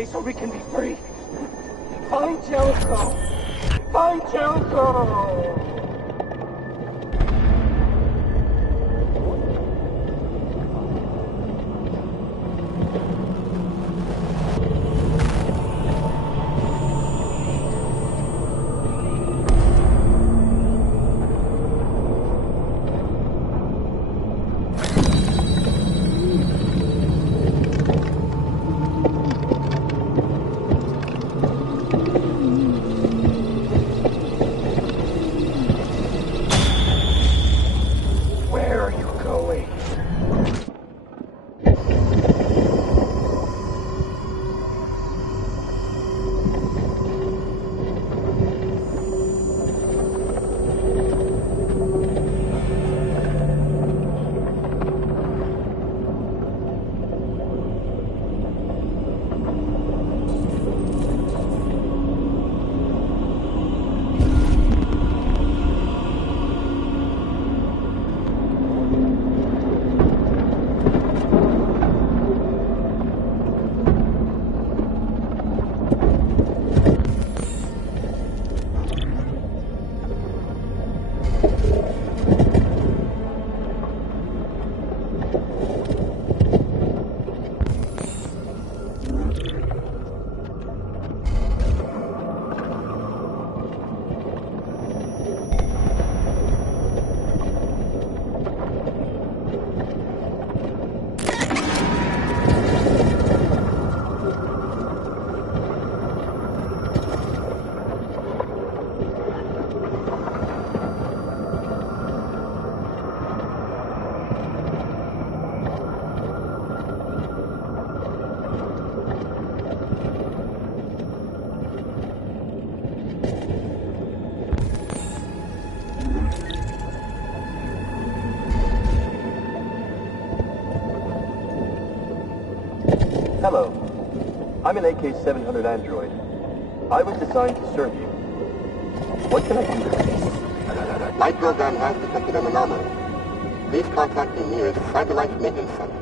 place or we can be free. Find Jericho! Find Jericho! Hello. I'm an AK-700 android. I was designed to serve you. What can I do? My program has detected an anomaly. Please contact the nearest satellite maintenance center.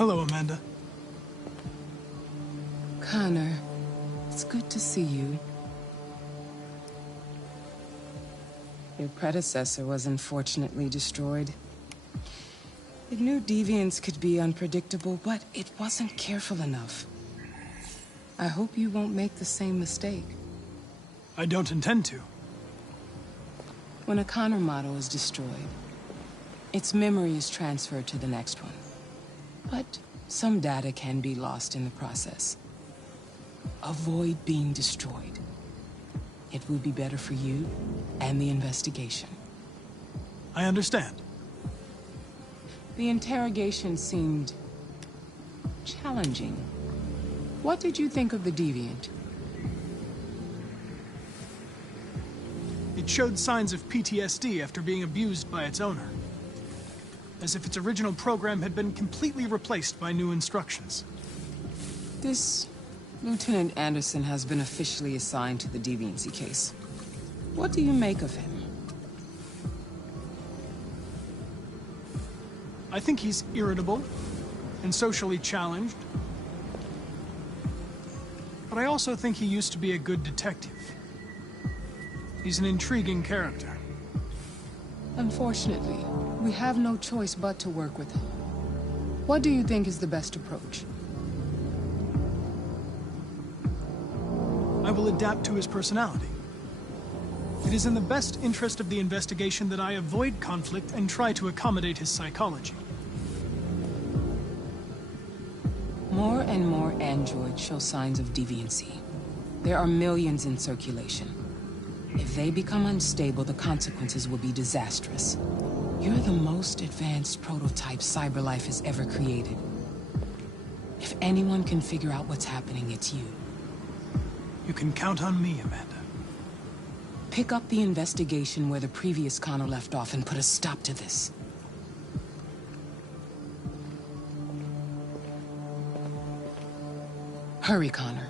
Hello, Amanda. Connor, it's good to see you. Your predecessor was unfortunately destroyed. It knew deviants could be unpredictable, but it wasn't careful enough. I hope you won't make the same mistake. I don't intend to. When a Connor model is destroyed, its memory is transferred to the next one. But some data can be lost in the process. Avoid being destroyed. It would be better for you and the investigation. I understand. The interrogation seemed challenging. What did you think of the Deviant? It showed signs of PTSD after being abused by its owner. As if its original program had been completely replaced by new instructions. This Lieutenant Anderson has been officially assigned to the Deviancy case. What do you make of him? I think he's irritable and socially challenged. But I also think he used to be a good detective. He's an intriguing character. Unfortunately, we have no choice but to work with him. What do you think is the best approach? I will adapt to his personality. It is in the best interest of the investigation that I avoid conflict and try to accommodate his psychology. More and more androids show signs of deviancy. There are millions in circulation. If they become unstable, the consequences will be disastrous. You're the most advanced prototype CyberLife has ever created. If anyone can figure out what's happening, it's you. You can count on me, Amanda. Pick up the investigation where the previous Connor left off and put a stop to this. Hurry, Connor.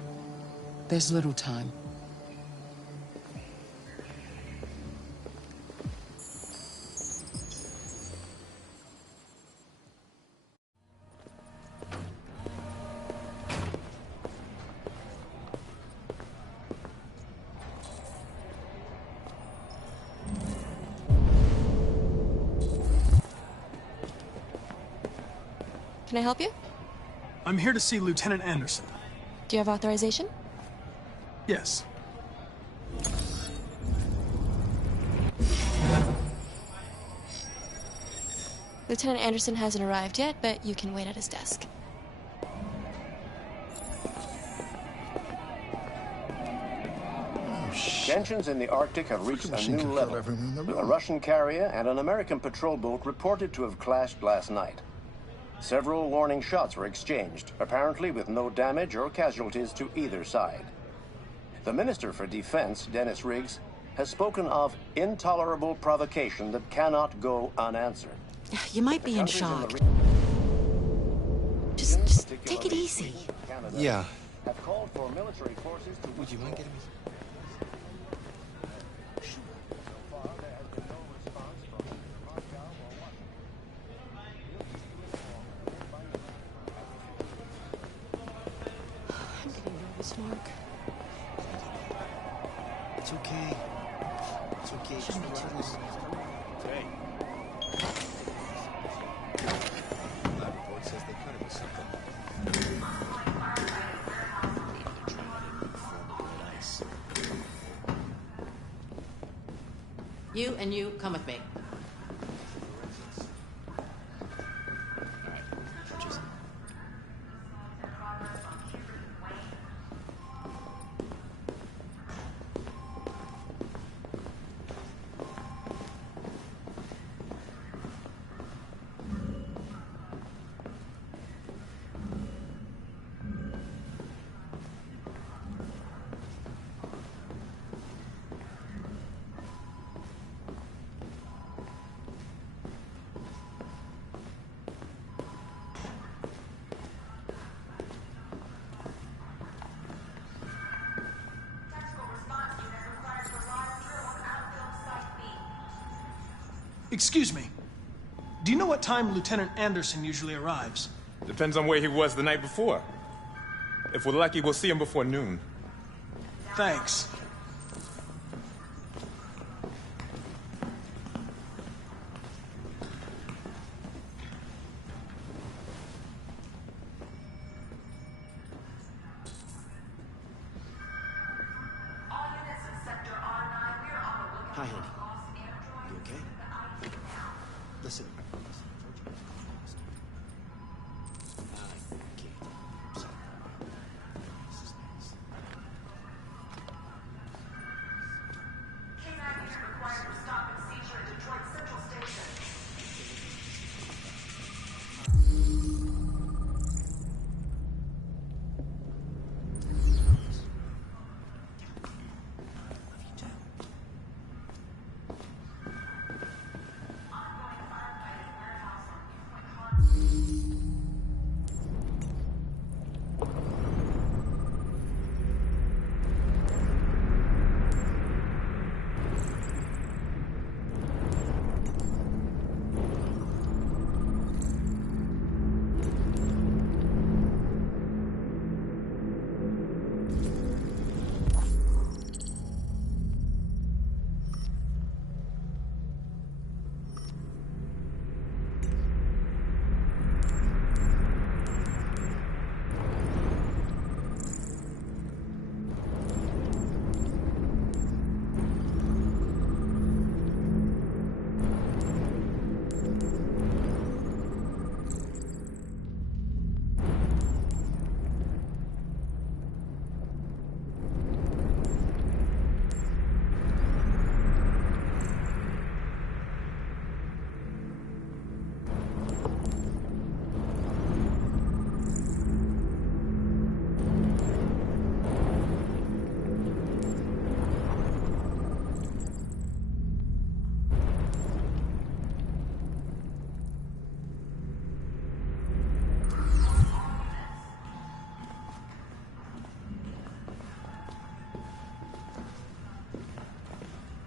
There's little time. Can I help you? I'm here to see Lieutenant Anderson. Do you have authorization? Yes. Lieutenant Anderson hasn't arrived yet, but you can wait at his desk. Tensions in the Arctic have reached a new level. A Russian carrier and an American patrol boat reported to have clashed last night. Several warning shots were exchanged, apparently with no damage or casualties to either side. The Minister for Defense, Dennis Riggs, has spoken of intolerable provocation that cannot go unanswered. You might be in shock. Just take it easy. Yeah. Have called for military forces to Would you mind getting me? I'm getting nervous, Mark. It's okay. It's okay. Just relax. Hey. Lab report says they cut it with something. You and you, come with me. Excuse me. Do you know what time Lieutenant Anderson usually arrives? Depends on where he was the night before. If we're lucky, we'll see him before noon. Thanks. Hi, Hank. You okay? Listen.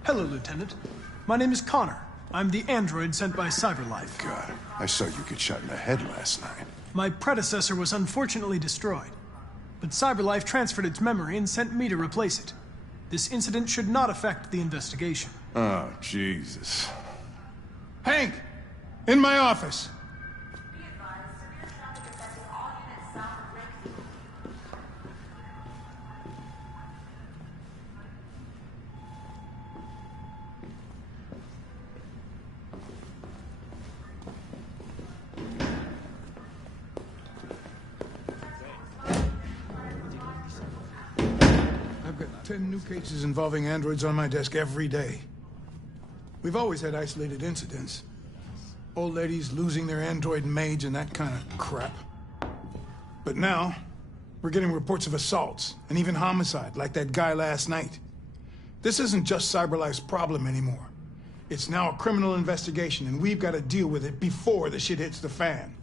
Hello, Lieutenant. My name is Connor. I'm the android sent by CyberLife. God, I saw you get shot in the head last night. My predecessor was unfortunately destroyed, but CyberLife transferred its memory and sent me to replace it. This incident should not affect the investigation. Oh, Jesus. Hank! In my office! I've got 10 new cases involving androids on my desk every day. We've always had isolated incidents. Old ladies losing their android maids and that kind of crap. But now, we're getting reports of assaults and even homicide, like that guy last night. This isn't just CyberLife's problem anymore. It's now a criminal investigation, and we've got to deal with it before the shit hits the fan.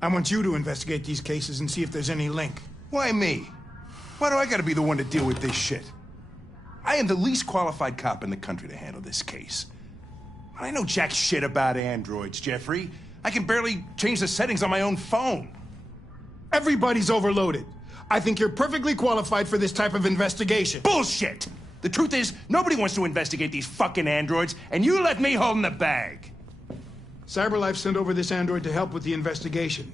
I want you to investigate these cases and see if there's any link. Why me? Why do I gotta be the one to deal with this shit? I am the least qualified cop in the country to handle this case. I know jack shit about androids, Jeffrey. I can barely change the settings on my own phone. Everybody's overloaded. I think you're perfectly qualified for this type of investigation. Bullshit! The truth is, nobody wants to investigate these fucking androids, and you let me hold in the bag. CyberLife sent over this android to help with the investigation.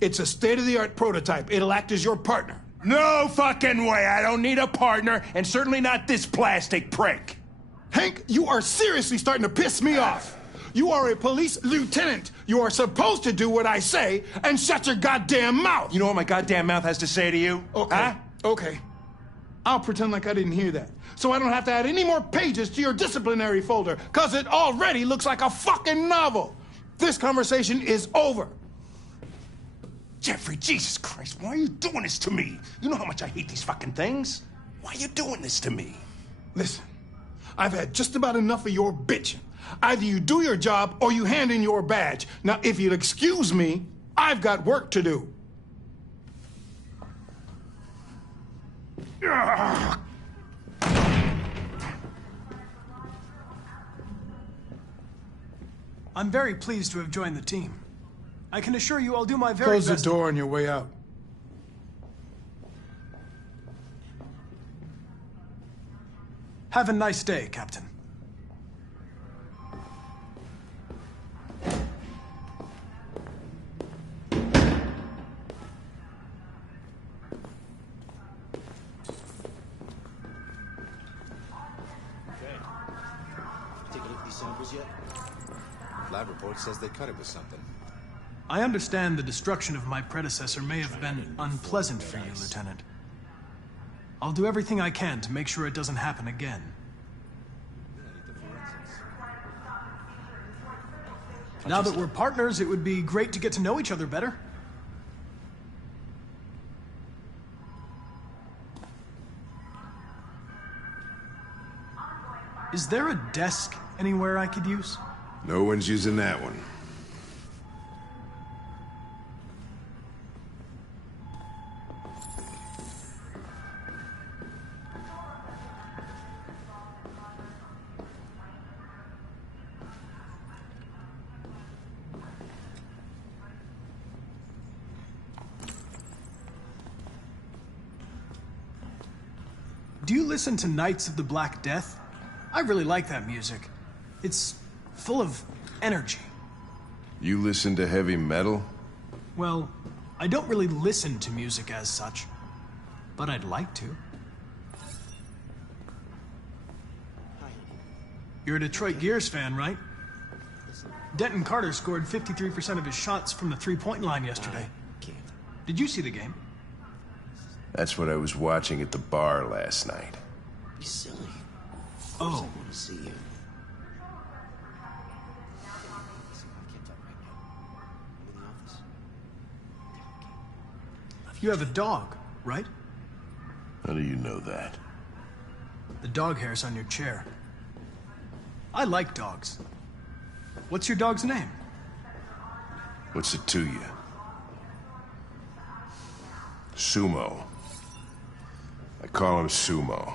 It's a state-of-the-art prototype. It'll act as your partner. No fucking way! I don't need a partner, and certainly not this plastic prick. Hank, you are seriously starting to piss me off. You are a police lieutenant. You are supposed to do what I say and shut your goddamn mouth. You know what my goddamn mouth has to say to you? Okay. Huh? Okay. I'll pretend like I didn't hear that, so I don't have to add any more pages to your disciplinary folder, because it already looks like a fucking novel. This conversation is over. Jeffrey, Jesus Christ, why are you doing this to me? You know how much I hate these fucking things. Why are you doing this to me? Listen, I've had just about enough of your bitching. Either you do your job or you hand in your badge. Now, if you'll excuse me, I've got work to do. I'm very pleased to have joined the team. I can assure you I'll do my very Close best. the door on your way out. Have a nice day, Captain. Take a look at these samples yet? Lab report says they cut it with something. I understand the destruction of my predecessor may have been unpleasant for you, Lieutenant. I'll do everything I can to make sure it doesn't happen again. Now that we're partners, it would be great to get to know each other better. Is there a desk anywhere I could use? No one's using that one. Do you listen to Knights of the Black Death? I really like that music. It's full of energy. You listen to heavy metal? Well, I don't really listen to music as such, but I'd like to. You're a Detroit Gears fan, right? Denton Carter scored 53% of his shots from the three-point line yesterday. Did you see the game? That's what I was watching at the bar last night. Be silly. Oh. I want to see you. You have a dog, right? How do you know that? The dog hair's on your chair. I like dogs. What's your dog's name? What's it to you? Sumo. I call him Sumo.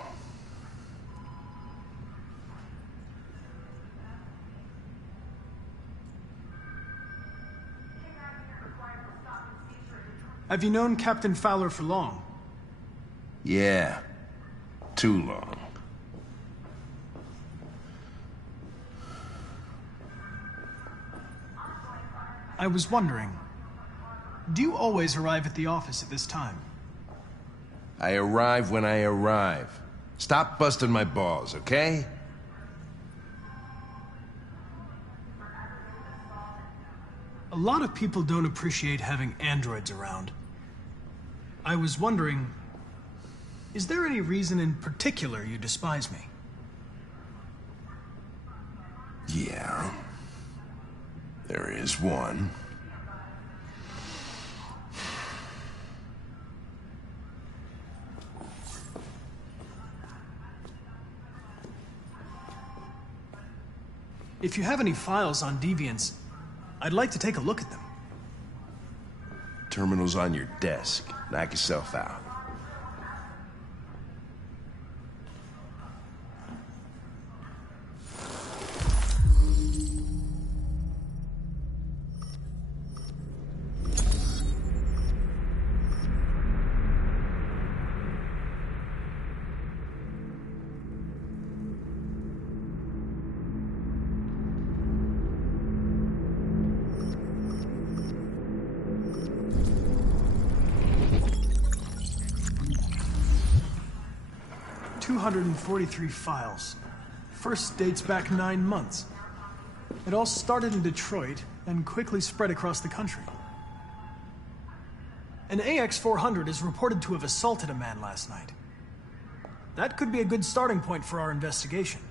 Have you known Captain Fowler for long? Yeah. Too long. I was wondering, do you always arrive at the office at this time? I arrive when I arrive. Stop busting my balls, okay? A lot of people don't appreciate having androids around. I was wondering, is there any reason in particular you despise me? Yeah. There is one. If you have any files on Deviants, I'd like to take a look at them. Terminal's on your desk. Knock yourself out. .243 files. First dates back 9 months. It all started in Detroit and quickly spread across the country. An AX-400 is reported to have assaulted a man last night. That could be a good starting point for our investigation.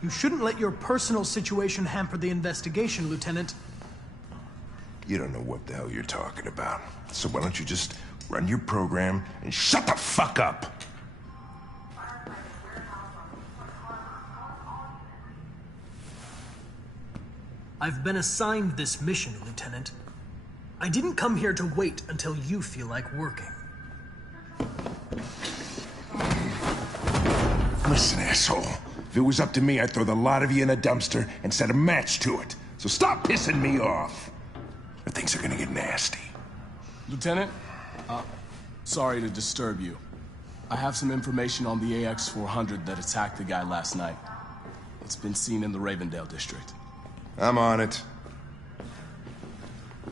You shouldn't let your personal situation hamper the investigation, Lieutenant. You don't know what the hell you're talking about. So why don't you just run your program and shut the fuck up? I've been assigned this mission, Lieutenant. I didn't come here to wait until you feel like working. Listen, asshole. If it was up to me, I'd throw the lot of you in a dumpster and set a match to it. So stop pissing me off. Or things are gonna get nasty. Lieutenant, sorry to disturb you. I have some information on the AX-400 that attacked the guy last night. It's been seen in the Ravendale district. I'm on it.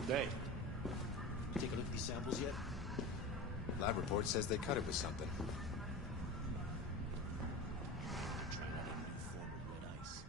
Hey, take a look at these samples yet? Lab report says they cut it with something. Try not to form red ice.